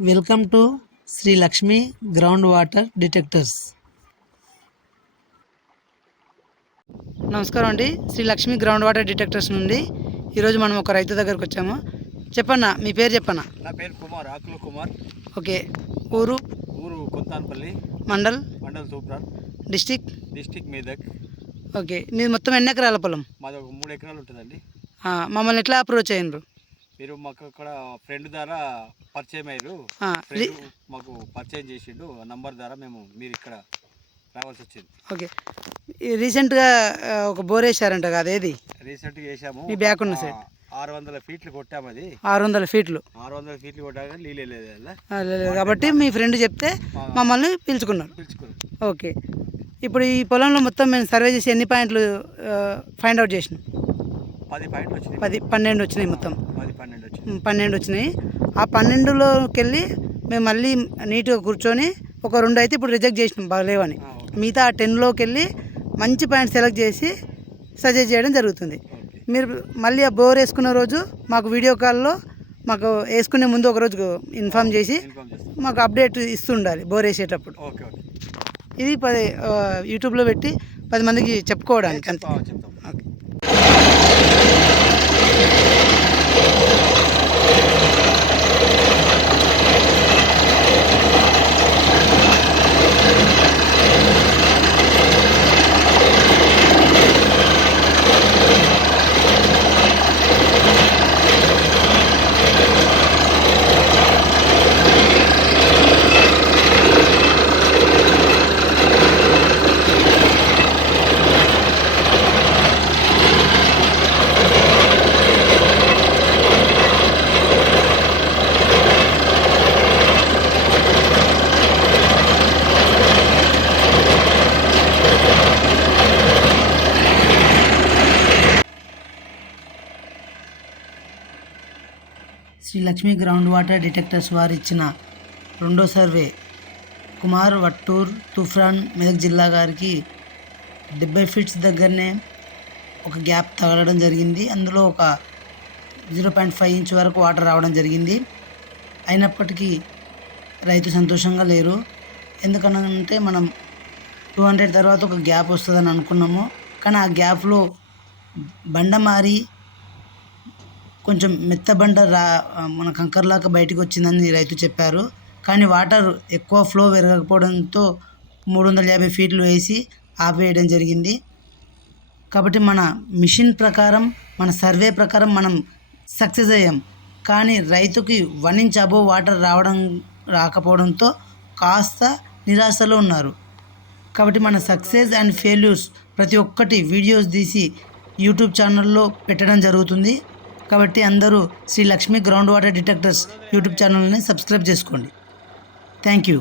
Welcome to Sri Lakshmi ground water detectors నమస్కారం అండి. Sri Lakshmi ground water detectors నుండి ఈరోజు మనం ఒక రైతు దగ్గరకు వచ్చాము. చెప్పన్నా మీ పేరు చెప్పన్నా? నా పేరు కుమార్ ఆకుల కుమార్. ఓకే. ఊరు? ఊరు Konthanpalli mandal? Mandal Toopran district district Medak. Okay. నీది మొత్తం ఎన్ని ఎకరాల పొలం? మాది ఒక మూడు ఎకరాలు ఉంటుందండి. ఆ, మమ్మల్ని ఎట్లా అప్రోచ్ అయ్యారు మీరు మాకు అక్కడ ఫ్రెండ్ ద్వారా పరిచయం అయ్యారు. ఫ్రెండ్ మాకు పరిచయం చేసిండు. నంబర్ ద్వారా మేము మీరు ఇక్కడ రావాల్సి వచ్చింది. ఓకే. రీసెంట్గా ఒక బోర్ వేసారంట కదా ఏది? రీసెంట్గా వేసాము మీ బ్యాక్ ఉన్న సైడ్. ఆరు వందల ఫీట్లు కొట్టాము అది. ఆరు వందల ఫీట్లు. ఆరు వందల ఫీట్లు కొట్టాక నీళ్ళే లేదు. కాబట్టి మీ ఫ్రెండ్ చెప్తే మమ్మల్ని పిలుచుకున్నారు. పిలుచుకున్నాం. ఓకే. ఇప్పుడు ఈ పొలంలో మొత్తం మేము సర్వే చేసి ఎన్ని పాయింట్లు ఫైండ్ అవుట్ చేసినాం? పది పాయింట్లు వచ్చినాయి పది పన్నెండు వచ్చినాయి మొత్తం. పది పన్నెండు వచ్చినాయి ఉమ్, పన్నెండు వచ్చినాయి ఆ పన్నెండులోకి వెళ్ళి మేము మళ్ళీ నీట్గా కూర్చొని ఒక రెండు అయితే ఇప్పుడు రిజెక్ట్ చేసినాం బాగలేవని. మిగతా ఆ టెన్లోకి వెళ్ళి మంచి పాయింట్ సెలెక్ట్ చేసి సజెస్ట్ చేయడం జరుగుతుంది. మీరు మళ్ళీ ఆ బోర్ వేసుకున్న రోజు మాకు వీడియో కాల్లో మాకు వేసుకునే ముందు ఒక రోజు ఇన్ఫామ్ చేసి మాకు అప్డేట్ ఇస్తుండాలి బోర్ వేసేటప్పుడు. ఇది పది యూట్యూబ్లో పెట్టి పది మందికి చెప్పుకోవడానికి అంతే. Okay. Sri Lakshmi ground water detectors వారు ఇచ్చిన రెండో సర్వే కుమార్ వట్టూర్ తుఫ్రాన్ మెదక్ జిల్లా గారికి డెబ్బై ఫీట్స్ దగ్గరనే ఒక గ్యాప్ తగలడం జరిగింది. అందులో ఒక జీరో పాయింట్ ఫైవ్ ఇంచ్ వరకు వాటర్ రావడం జరిగింది. అయినప్పటికీ రైతు సంతోషంగా లేరు. ఎందుకనంటే మనం టూ హండ్రెడ్ తర్వాత ఒక గ్యాప్ వస్తుందని అనుకున్నాము. కానీ ఆ గ్యాప్లో బండ మారి కొంచెం మెత్తబండ రా మన కంకర్లాగా బయటకు వచ్చిందని రైతు చెప్పారు. కానీ వాటర్ ఎక్కువ ఫ్లో పెరగకపోవడంతో మూడు వందల యాభై ఫీట్లు వేసి ఆపేయడం జరిగింది. కాబట్టి మన మిషన్ ప్రకారం మన సర్వే ప్రకారం మనం సక్సెస్ అయ్యాం. కానీ రైతుకి వన్ ఇంచ్ అబోవ్ వాటర్ రావడం రాకపోవడంతో కాస్త నిరాశలో ఉన్నారు. కాబట్టి మన సక్సెస్ అండ్ ఫెయిల్యూర్స్ ప్రతి ఒక్కటి వీడియోస్ తీసి యూట్యూబ్ ఛానల్లో పెట్టడం జరుగుతుంది. కాబట్టి అందరూ Sri Lakshmi ground water detectors YouTube ఛానల్ని సబ్స్క్రైబ్ చేసుకోండి. Thank you.